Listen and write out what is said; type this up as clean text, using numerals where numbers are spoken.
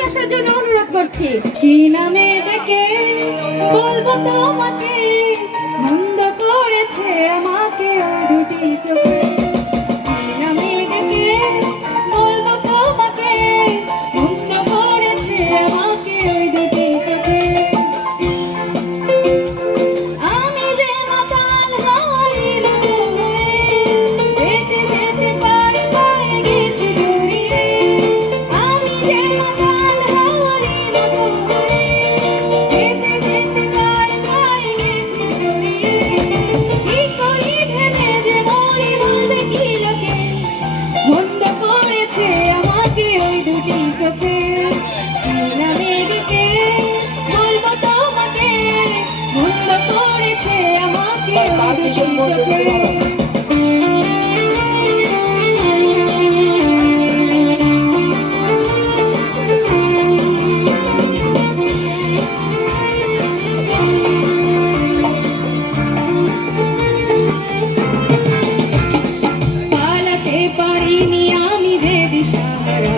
মঞ্চে আসার জন্য অনুরোধ করছি। কি নামে ডেকে বলবো তোমাকে, মন্দ করেছে আমাকে ওই দুটি চোখে। কি নামে ডেকে বলবো তোমাকে, মন্দ করেছে আমাকে ওই দুটি চোখে। আমি যে মাতাল হাওয়ার মতো হয়ে যেতে যেতে পায়ে পায়ে গেছি জড়িয়ে। আমি যে মাতাল হাওয়ার মতো হয়ে যেতে যেতে পায়ে পায়ে গেছি জড়িয়ে। কি করি ভেবে যে মরি, বলবে কি লোকে, মন্দ করেছে আমাকে ওই দুটি চোখে। কি নামে ডেকে বলবো তোমাকে, মন্দ করেছে আমাকে ওই দুটি চোখে। পালাতে পারিনি আমি যে দিশাহারা,